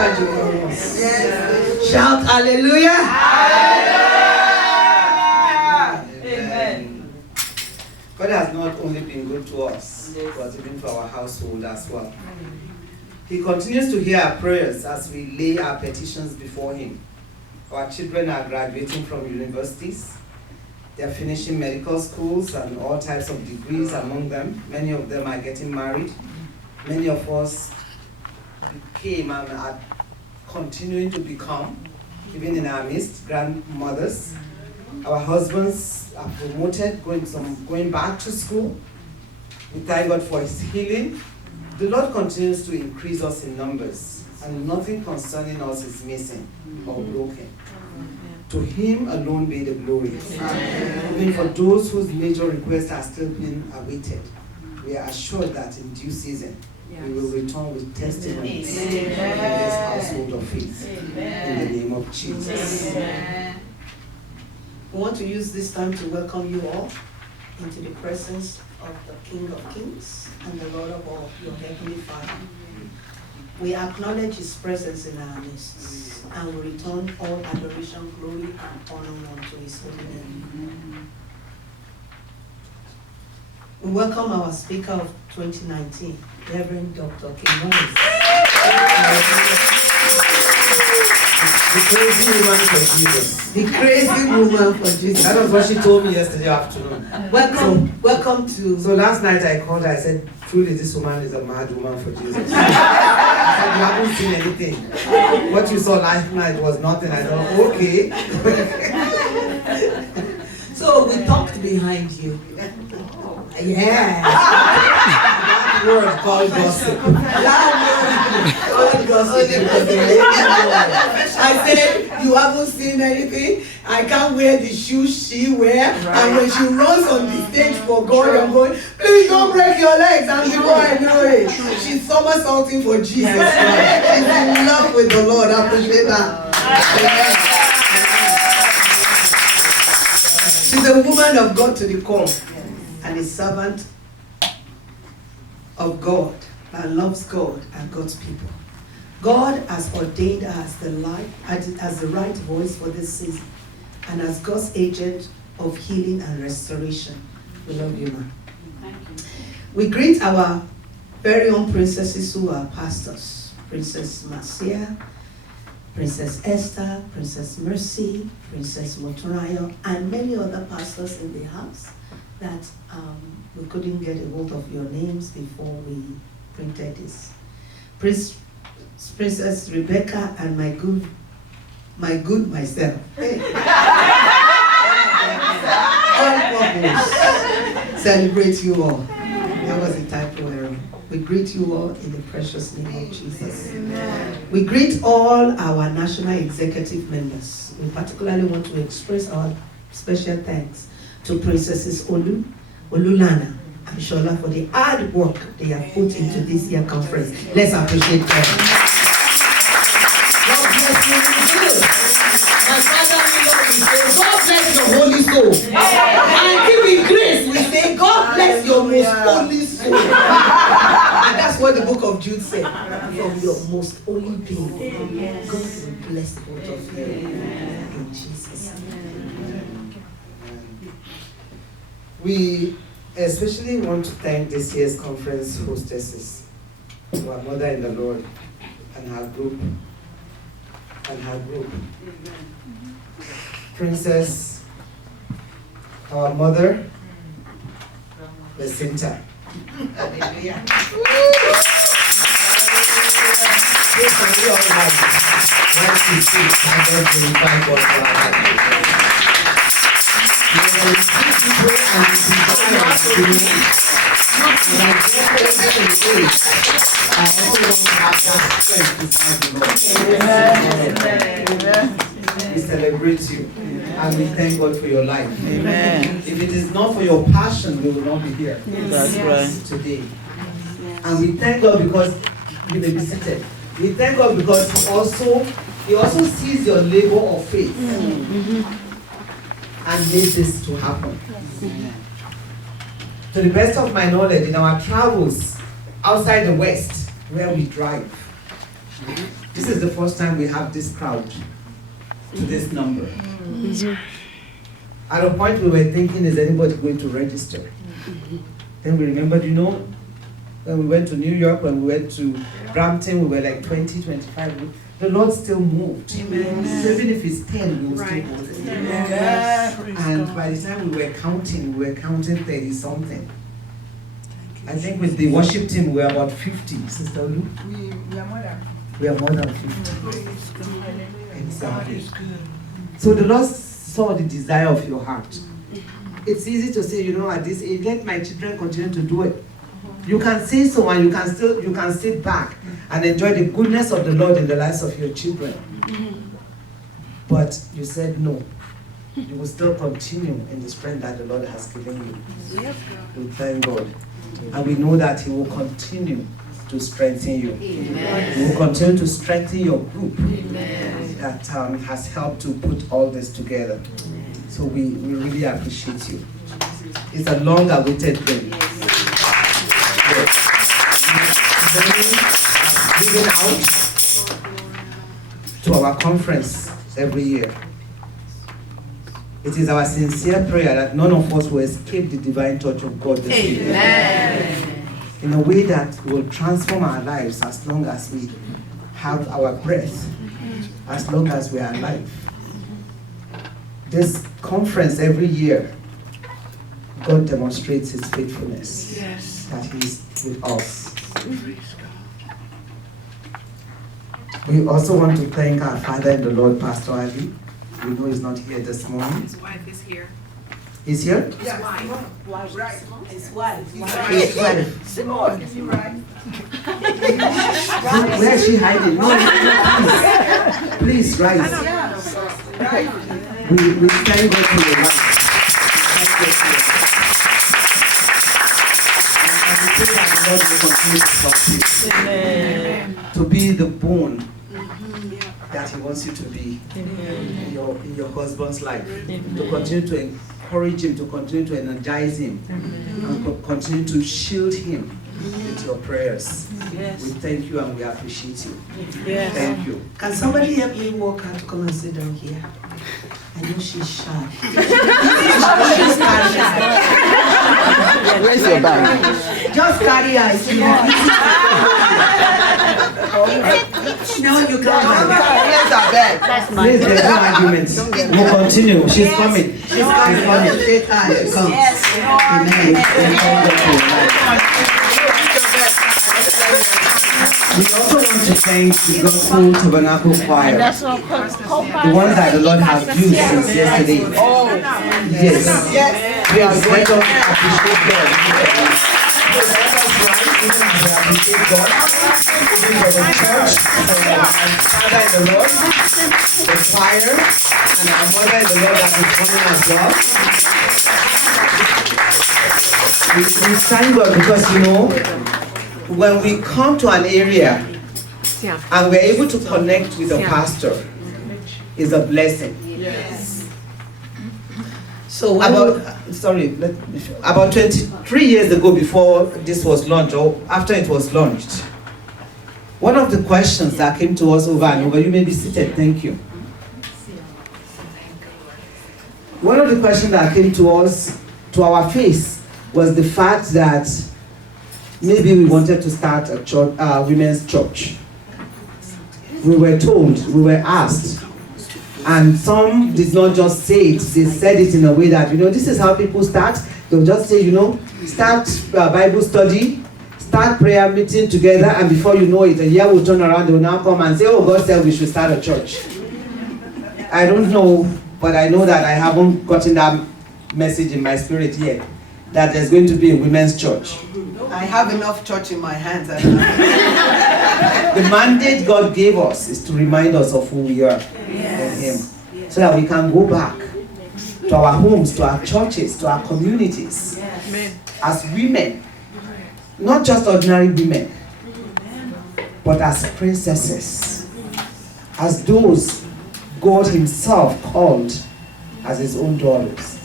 charge over us. Yes. Shout hallelujah. Amen. God has not only been good to us, but even to our household as well. He continues to hear our prayers as we lay our petitions before Him. Our children are graduating from universities. They are finishing medical schools and all types of degrees among them. Many of them are getting married. Many of us became and are continuing to become, even in our midst, grandmothers. Our husbands are promoted, going back to school. We thank God for His healing. The Lord continues to increase us in numbers, and nothing concerning us is missing or broken. To Him alone be the glory. Even for those whose major requests are still being awaited, we are assured that in due season, we will return with testimonies in this household of faith. In the name of Jesus. We want to use this time to welcome you all into the presence of the King of Kings and the Lord of all, your Heavenly Father. We acknowledge His presence in our midst, and we return all adoration, glory, and honor unto His holy name. We welcome our speaker of 2019, Reverend Dr. King Morris. The crazy woman for Jesus. The crazy woman for Jesus. That was what she told me yesterday afternoon. Welcome to... So last night I called her, I said, truly this woman is a mad woman for Jesus. I said, you haven't seen anything. What you saw last night was nothing. I thought, okay. So we talked behind you. Yeah. That word called gossip. That word called gossip. I said, you haven't seen anything. I can't wear the shoes she wears. Right. And when she runs on the stage for God, I'm going, please don't break your legs. And before I know it, she's somersaulting for Jesus. Right. She's in love with the Lord. I appreciate that. She's a woman of God to the core, and a servant of God that loves God and God's people. God has ordained her as the right voice for this season, and as God's agent of healing and restoration. We love you, man. Thank you. We greet our very own princesses who are pastors: Princess Marcia, Princess Esther, Princess Mercy, Princess Motorayo, and many other pastors in the house that we couldn't get a hold of your names before we printed this. Princess Rebecca and my good myself. Hey. All purpose. Celebrate you all. That was a typo error. We greet you all in the precious name of Jesus. Amen. We greet all our national executive members. We particularly want to express our special thanks to Princesses Olulana and Shola for the hard work they have put into this year conference. Let's appreciate them. God bless you. My father-in-law will say, God bless your holy soul. And give me grace, we say, God bless your most holy soul. And that's what the book of Jude said. From your most holy being, God will bless both of you. In Jesus' name. We especially want to thank this year's conference hostesses, our mother in the Lord and her group. Princess, our mother, Jacinta. Hallelujah. We celebrate you and we thank God for your life. Amen. If it is not for your passion, we will not be here That's right. today. And we thank God because you may be seated. We thank God because He also sees your labor of faith and made this to happen. To the best of my knowledge, in our travels outside the West, where we drive, This is the first time we have this crowd to this number. At a point we were thinking, is anybody going to register? Then we remembered, when we went to New York, when we went to Brampton, we were like 20, 25. The Lord still moved. Amen. So even if it's 10, we will still go there. Yes. And by the time we were counting 30 something. I think with the worship team, we were about 50, Sister Olu. We are more than 50. Exactly. So the Lord saw the desire of your heart. It's easy to say, at this age, let my children continue to do it. You can say so, and you can sit back and enjoy the goodness of the Lord in the lives of your children. But you said no. You will still continue in the strength that the Lord has given you. We thank God. And we know that He will continue to strengthen you. Amen. He will continue to strengthen your group. Amen. That has helped to put all this together. So we really appreciate you. It's a long-awaited thing. Giving out to our conference every year. It is our sincere prayer that none of us will escape the divine touch of God this year. In a way that will transform our lives as long as we have our breath, as long as we are alive. This conference every year, God demonstrates His faithfulness, that He is with us. We also want to thank our Father in the Lord, Pastor Ali. We know he's not here this morning. His wife is here. He's here? His wife. Right. His wife. His wife. Simone. Right. Where is she hiding? No, please rise. We thank God for your life. And we pray that the Lord will continue to bless you. To be the bone that He wants you to be in your husband's life. To continue to encourage him, to continue to energize him, and continue to shield him with your prayers. Yes. We thank you and we appreciate you. Yes. Thank you. Can somebody help me walk her to come and sit down here? I know she's shy. Where's your bag? Just carry her. No, you can't. Where's our bag? Please, there's no arguments. We'll continue. She's coming. She's coming. Take her. She comes. Amen. We also want to thank the Gospel Tabernacle Choir, the ones that the Lord has used since yesterday. Yes. Please let us appreciate God. Let us rise even as we appreciate God, even for the church, for our Father in the Lord, the choir, and our Mother in the Lord that is coming as well. We thank God because, when we come to an area and we're able to connect with the pastor, is a blessing. Yes. So about 23 years ago, before this was launched, or after it was launched, one of the questions that came to us over and over, you may be seated, thank you. One of the questions that came to us, to our face, was the fact that maybe we wanted to start a church, women's church. We were told, we were asked, and some did not just say it, they said it in a way that, this is how people start. They'll just say, start Bible study, start prayer meeting together, and before you know it, a year will turn around, they will now come and say, oh, God said we should start a church. I don't know, but I know that I haven't gotten that message in my spirit yet, that there's going to be a women's church. I have enough church in my hands. The mandate God gave us is to remind us of who we are in Him, so that we can go back to our homes, to our churches, to our communities, as women, not just ordinary women, but as princesses, as those God Himself called as His own daughters.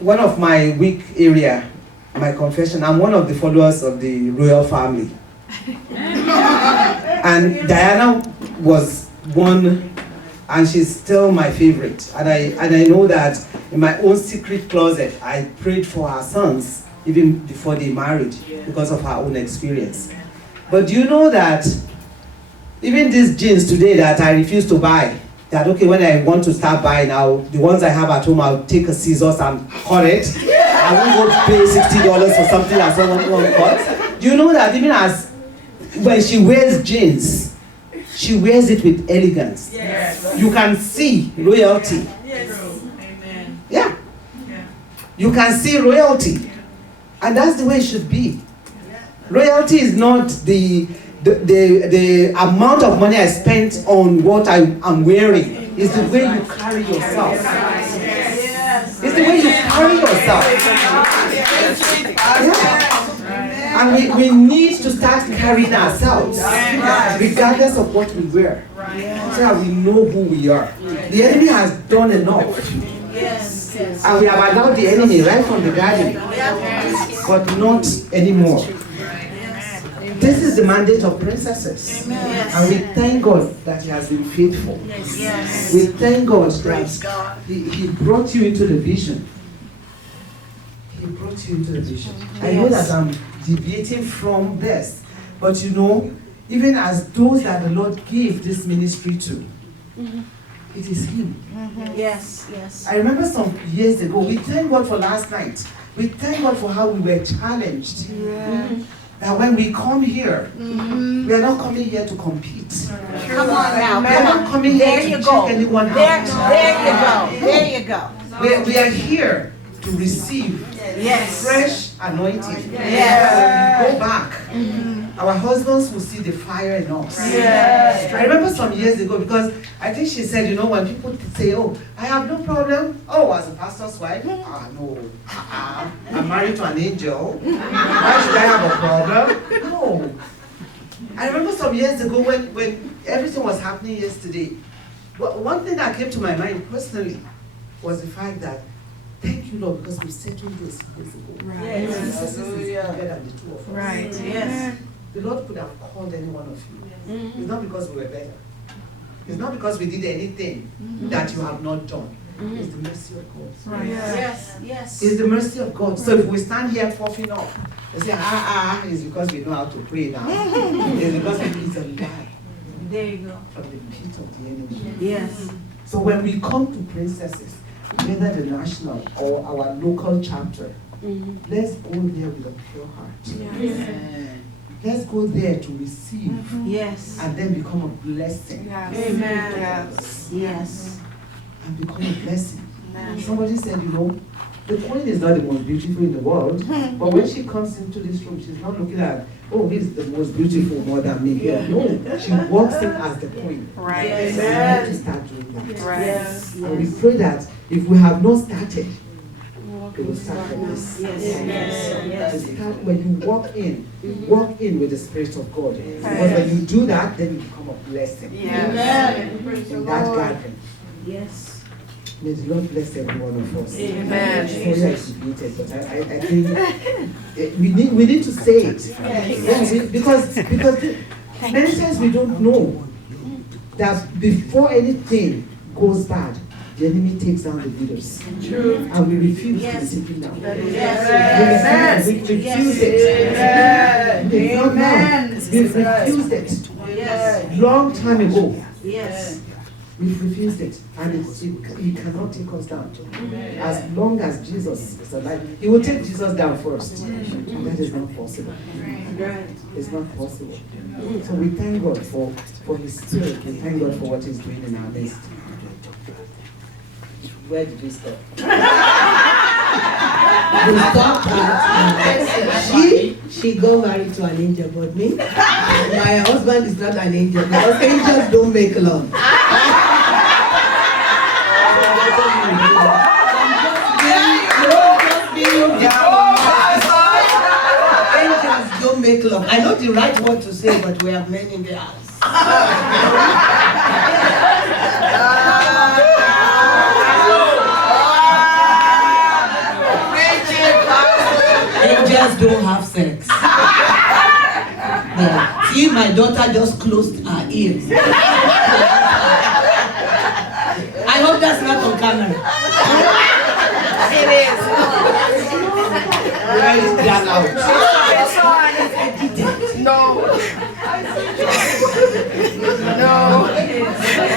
One of my weak area, my confession, I'm one of the followers of the royal family. And Diana was one, and she's still my favorite. And I know that in my own secret closet, I prayed for her sons even before they married because of her own experience. But do you know that even these jeans today that I refuse to buy, that okay, when I want to start buying now, the ones I have at home, I'll take a scissors and cut it. I won't go pay $60 for something that someone won't cut. Do you know that even as when she wears jeans, she wears it with elegance. Yes. You can see royalty. Yes. Yeah. You can see royalty. And that's the way it should be. Royalty is not the amount of money I spent on what I'm wearing. It's the way you carry yourself. It's the way you carry yourself. Yeah. And we need to start carrying ourselves, regardless of what we wear, so that we know who we are. The enemy has done enough. And we have allowed the enemy right from the garden, but not anymore. This is the mandate of princesses. And we thank God that He has been faithful. We thank God that He brought you into the vision. He brought you into the vision. I know that I'm deviating from this, but you know, even as those that the Lord gave this ministry to, it is Him. Yes, yes. I remember some years ago, we thank God for last night. We thank God for how we were challenged. That when we come here, we are not coming here to compete. Come on now. We are not coming here to check anyone out. There you go. We are here to receive Yes. fresh anointing. Yes. When we go back, our husbands will see the fire in us. Yes. I remember some years ago, because I think she said, you know, when people say, oh, I have no problem. Oh, as a pastor's wife, no. I'm married to an angel. Why should I have a problem? No. I remember some years ago when everything was happening yesterday, one thing that came to my mind personally was the fact that, thank you, Lord, because we settled this years ago. Right. Jesus is bigger than the two of us. Right. Yes. The Lord could have called any one of you. It's not because we were better. It's not because we did anything that you have not done. It's the mercy of God. Right. Yes. Yes. It's the mercy of God. So if we stand here puffing up and say, it's because we know how to pray now. It's because it's a lie There you go. from the pit of the enemy. Yes. So when we come to princesses, whether the national or our local chapter, let's go there with a pure heart. Let's go there to receive Yes. and then become a blessing. Amen. Yes. And become a blessing. Somebody said, you know, the queen is not the most beautiful in the world, but when she comes into this room, she's not looking at, oh, he's the most beautiful more than me. No, she walks in as the queen. Right. So we have to start doing that. Right. Yes. And we pray that if we have not started, we will start like this. Yes. To start when you walk in with the Spirit of God. Because when you do that, then you become a blessing in that gathering. Yes. May the Lord bless every one of us. Amen. Sorry I debated, but I think we need to say it. Yeah, because many times we don't know that before anything goes bad, the enemy takes down the leaders. True. And we refuse to take it down. Yes. We refuse it. It's not now. We've refused it. Yes. Long time ago. Yes. We've refused it, and he cannot take us down. As long as Jesus is alive, he will take Jesus down first. And that is not possible. It's not possible. So we thank God for His Spirit. We thank God for what He's doing in our midst. Where did we stop? We stopped at she got married to an angel, but me, my husband is not an angel because angels don't make love. Angels don't make love. I know the right word to say, but we have men in the house. Angels don't have sex. No. if my daughter just closed her ears. I hope that's not on camera. It is. Write it down out.